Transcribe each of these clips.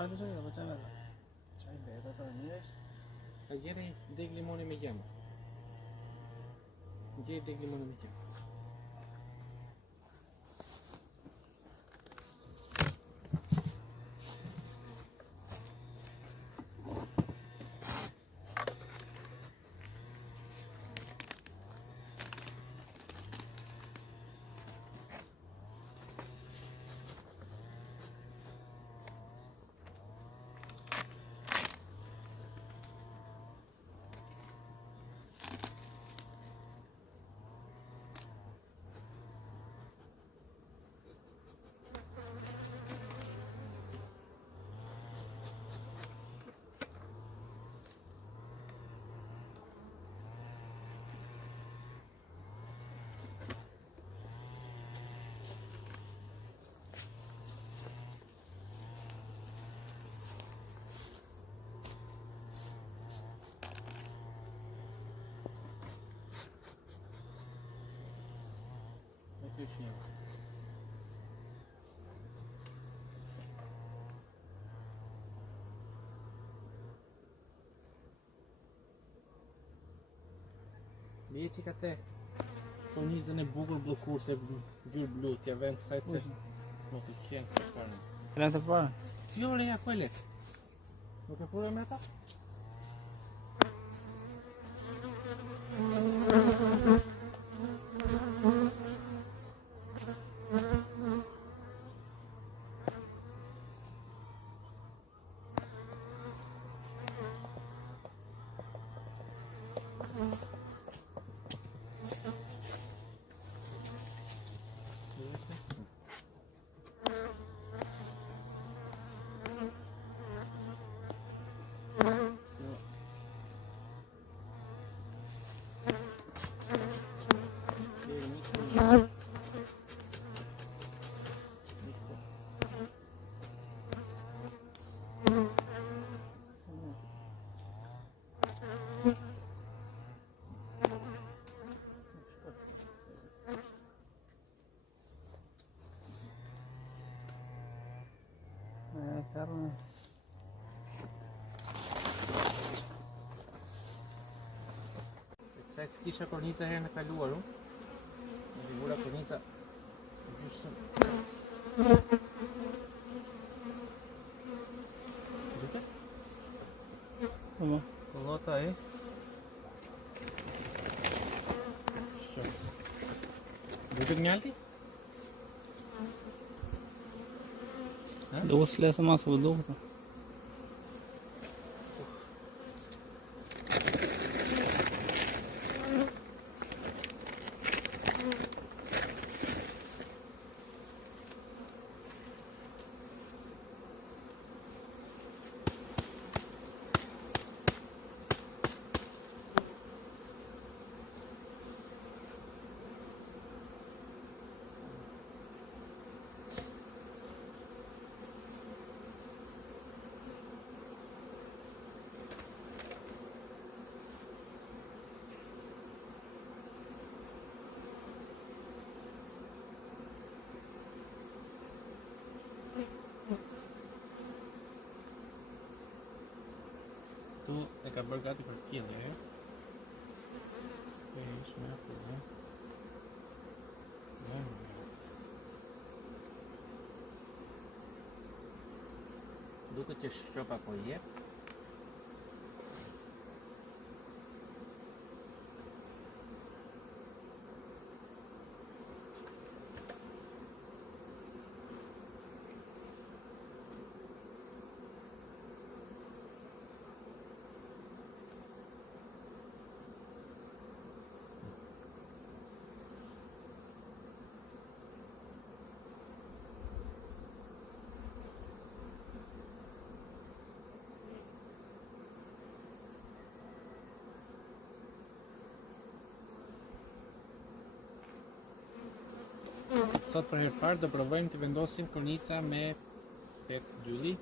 Çfarë do të bëjmë? Çaj beta për mirësh. Ka gjeni deg limoni me gjemë. Gjej deg limoni me gjemë. Bie që ka te furnizën e bukur bllokuese gjyrë blu, t'ja vend kësaj se s'mo të qenë të parë. Rënë të parë? Fjole ja ku e let. Nuk e pure me ta? Kësaj s'kisha kornica herën e kaluar unë. Në figura kornica gjysëm. Dute? Kolota e. Dute mjalti? Do s'lesa masa vë duhet. Tu e ka bërë gati për kjellë, e? E ishë me atë, e? Duke që shqopa po jep. Sot për herë parë do provojmë të vendosim kornica me pet gjylli.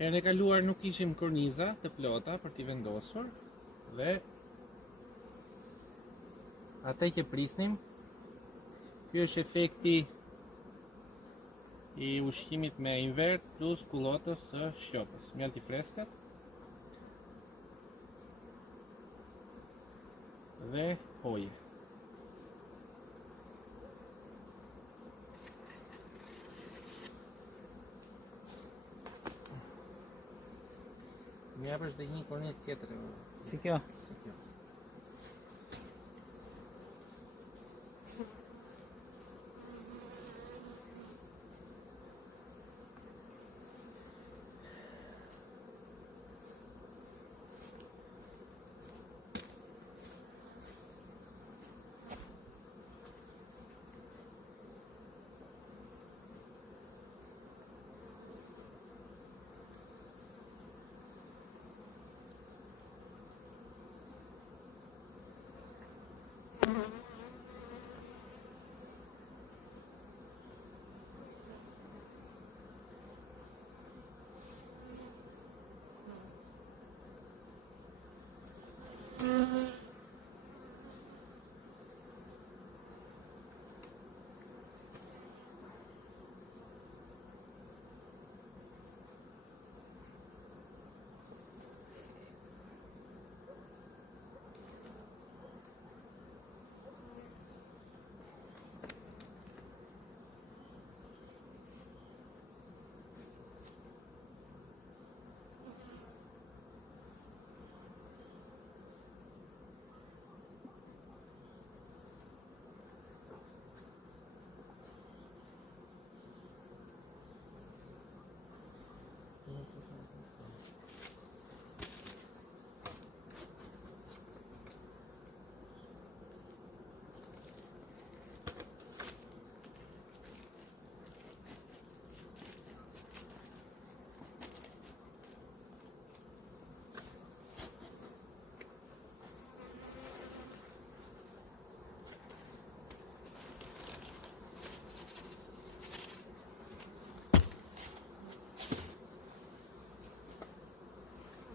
Herën e kaluar nuk kishim korniza të plota për t'i vendosur dhe atë që prisnim. Ky është efekti i ushqimit me invert plus kullotës së shqopës, mjalt i freskët dhe hoje. Më japësh dhe një kornizë tjetër. Si kjo? Si kjo.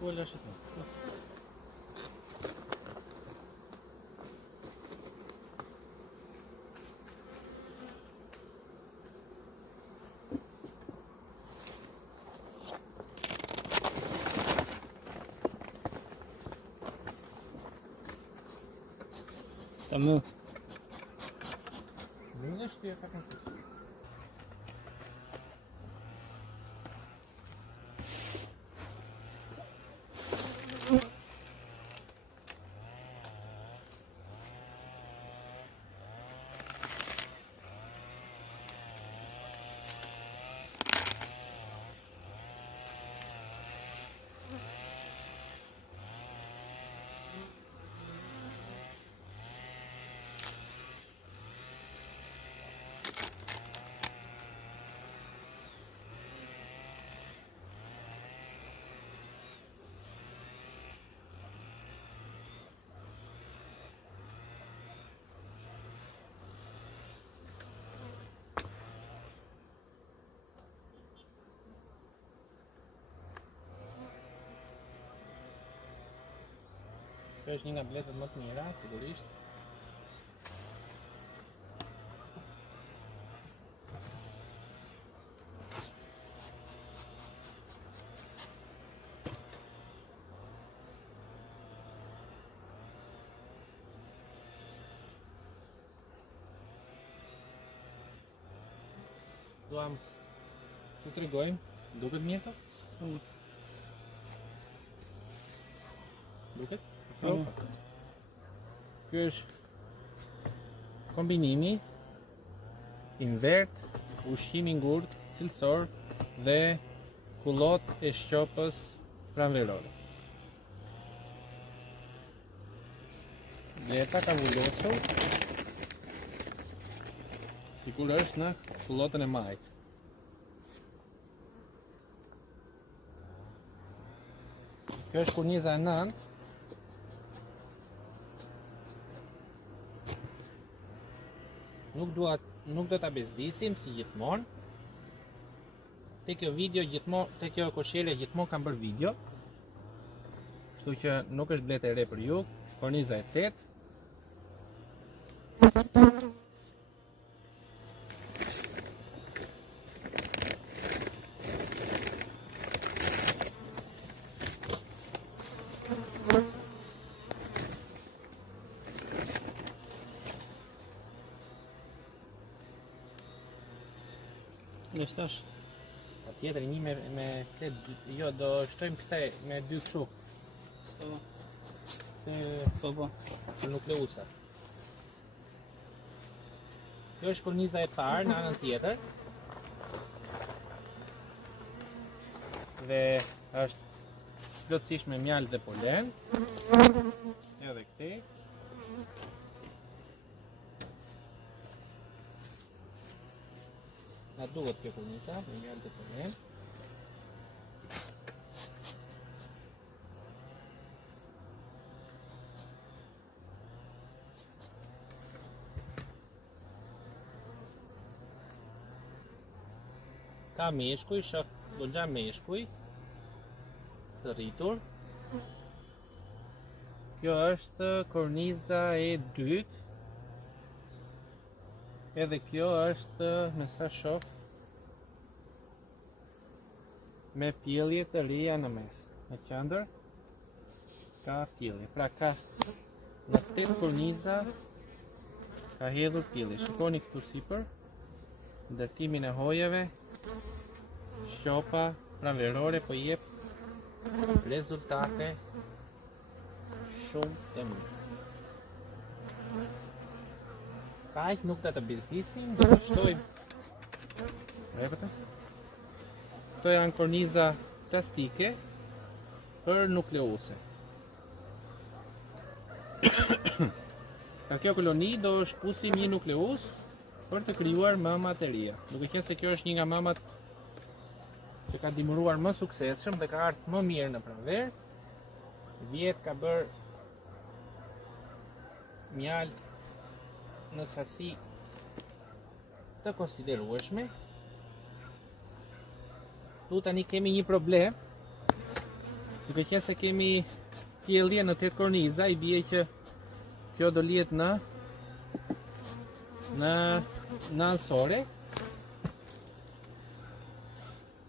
Ku e lësh atë? Ta më. Nuk është ti e ka këtu. Kjo është një nga bletët më të mira, sigurisht. Duam të tregojmë, duket mjeto? Duket? Ky është kombinimi invert, ushqim i ngurtë, cilësor dhe kullot e shqopës pranverore. Bleta ka vullosur sikur është në kullotën e majt. Kjo është korniza e nëntë. Nuk do ta bezdisim si gjithmonë. te kjo video gjithmonë, te kjo koshele gjithmonë kam bërë video. Kështu që nuk është blet e re për ju. Korniza e 8. Në shtash. Tjetër një me jo do shtojmë këte me 2 kështu. Po. Për nukleusa. Kjo është korniza e parë në anën tjetër. Dhe është plotësisht me mjalë dhe polen. Edhe këte. Na duhet kjo korniza me mjalë dhe polen. Ka meshkuj, shoh goxha meshkuj të rritur. Kjo është korniza e 2. Edhe kjo është, me sa shoh, me pjellje të reja në mes. Në qendër ka pjellje. Pra ka në 8 korniza ka hedhur pjellje. Shikoni këtu sipër, ndërtimin e hojeve. Shopa pranverore po jep rezultate shumë të mirë. Kaq nuk do të biznisim, do të shtojmë. Repete. Këto janë korniza plastike për nukleuse. Ka kjo koloni do shpusim një nukleus për të krijuar mama të reja. Duke qenë se kjo është një nga mamat që ka dimëruar më suksesshëm dhe ka ardhur më mirë në pranverë. Vjet ka bërë mjalë në sasi të konsiderueshme. Tu tani kemi një problem. Duke qenë se kemi pjellje në 8 korniza, i bie që kjo do lihet në ansore.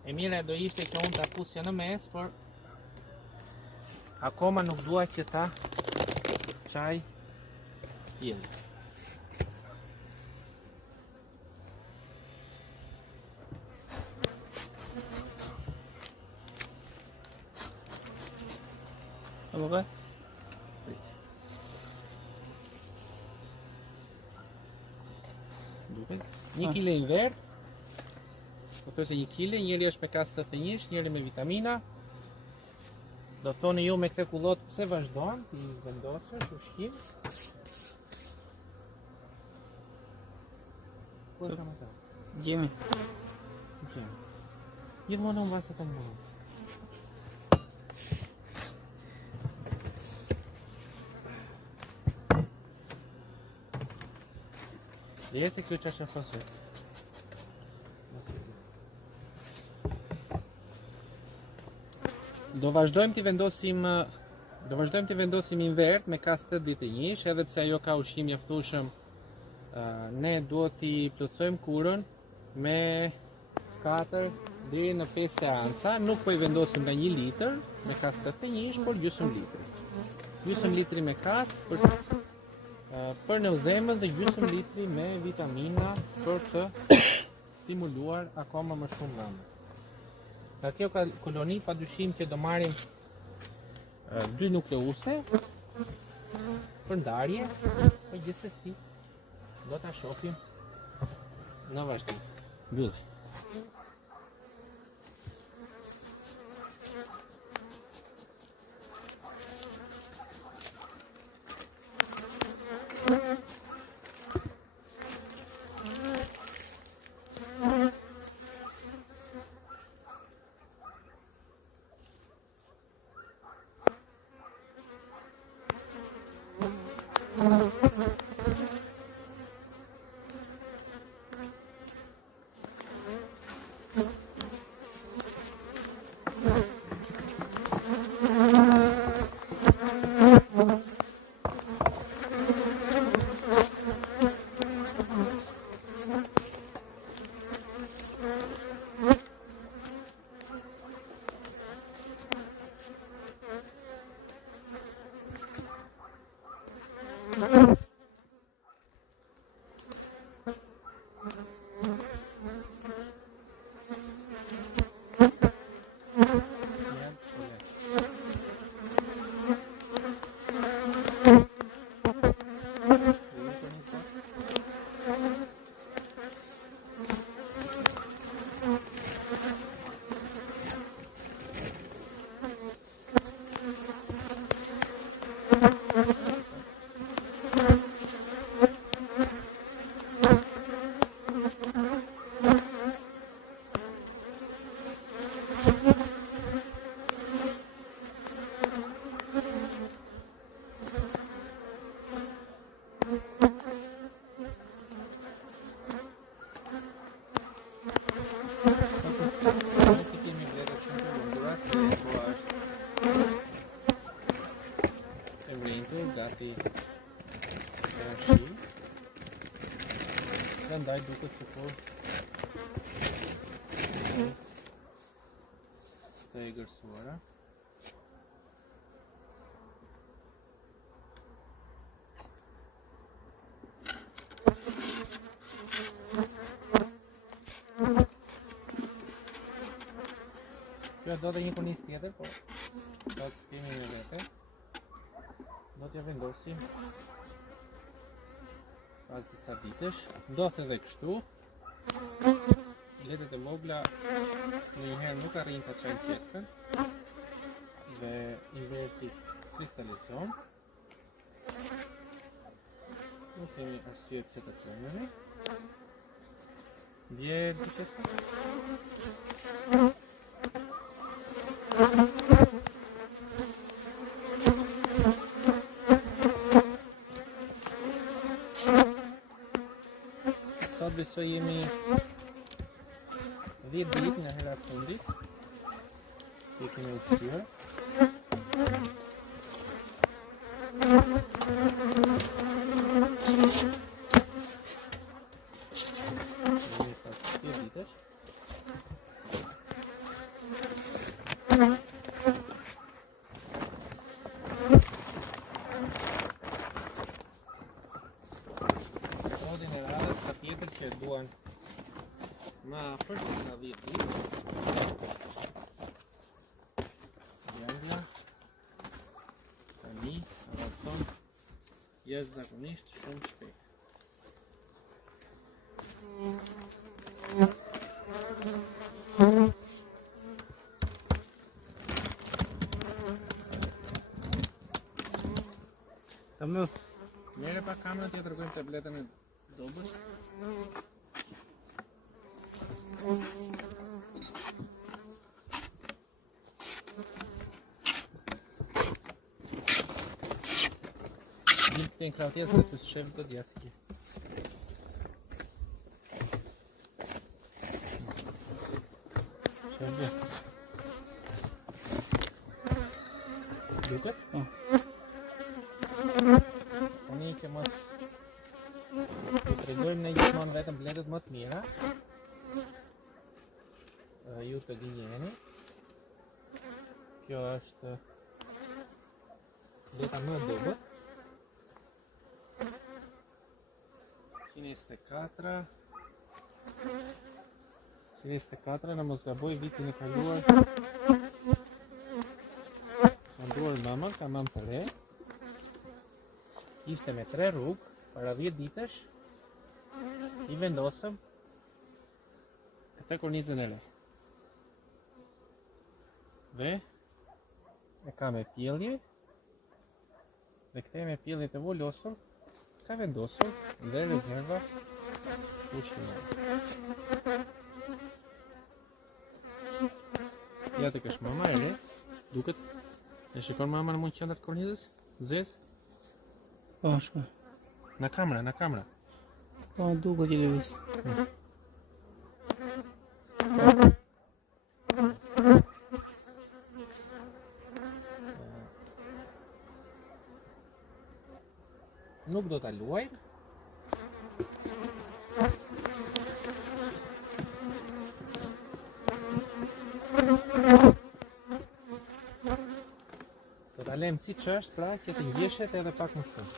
E mira do ishte që unë ta pusja në mes, por akoma nuk dua që ta çaj pjellje. Apo Një kile i verdh, po thosë 1 kile, njëri është me kasë të thënjish, njëri me vitamina. Do thoni ju me këtë kullot pse vazhdojnë, ti vendosësh ushqim. Ku e kam ata? Gjemi. Gjithmonë unë vasë të mëllë. Dhe se kjo qashë fosur. Do vazhdojmë të vendosim invert me kas 81, edhe pse ajo ka ushqim mjaftueshëm. Ne duhet t'i plotësojmë kurën me 4 deri në 5 seanca. Nuk po i vendosim nga 1 litër me kas 81, por gjysmë litri. Gjysmë litri me kas për në zemën dhe gjysmë litri me vitamina për të stimuluar akoma më shumë dhëmbë. Nga kjo koloni padyshim që do marrim 2 nukleuse për ndarje, por gjithsesi do ta shohim në vazhdim. Mbyll. Prandaj duket sikur të e gërsuara. Kjo do të një kornizë tjetër, po do të skemi në vete. Do t'ja vendosim pas disa vitesh. Ndodh edhe kështu. Letet e vogla njëherë nuk arrin të çajnë pjeskën dhe inverti kristalizon. Nuk kemi arsye pse të çojmë. Bjerë të pjeskën. Sot besoj jemi 10 ditë nga hera e fundit që kemi ushqyer. Jemi pas 10 ditësh. Tjetër që duan ma afër se sa 10 ditë. Gjendja tani avanzon jashtëzakonisht shumë shpejt. Tamam. Merre pa kamerën t'ja tregojmë tabletën e dobës. Një të në krautjes dhe të shëvë të djaski. Shëvë. Duket? Tani që mos të tregojmë në gjithmonë vetëm bletet më të mira. Ju të dinjeni. Kjo është bleta më e dobët. 124 në mos gaboj vitin e kaluar. Ka ndruar mamën, ka mamë të re. Ishte me 3 rrugë, para 10 ditësh, I vendosëm këtë kornizën e re. Dhe e ka me pjellje, dhe këtë me pjellje të volosur, ka vendosur dhe rezerva ushqimore. Ja të kësh mama e re, duket, e shikon mama në mund qëndër të kornizës, zez? Po, shko. Në kamera, në kamera. Po, duket që lëviz. Nuk do ta luaj. Do ta lëm siç është, pra që të ngjeshet edhe pak më shumë.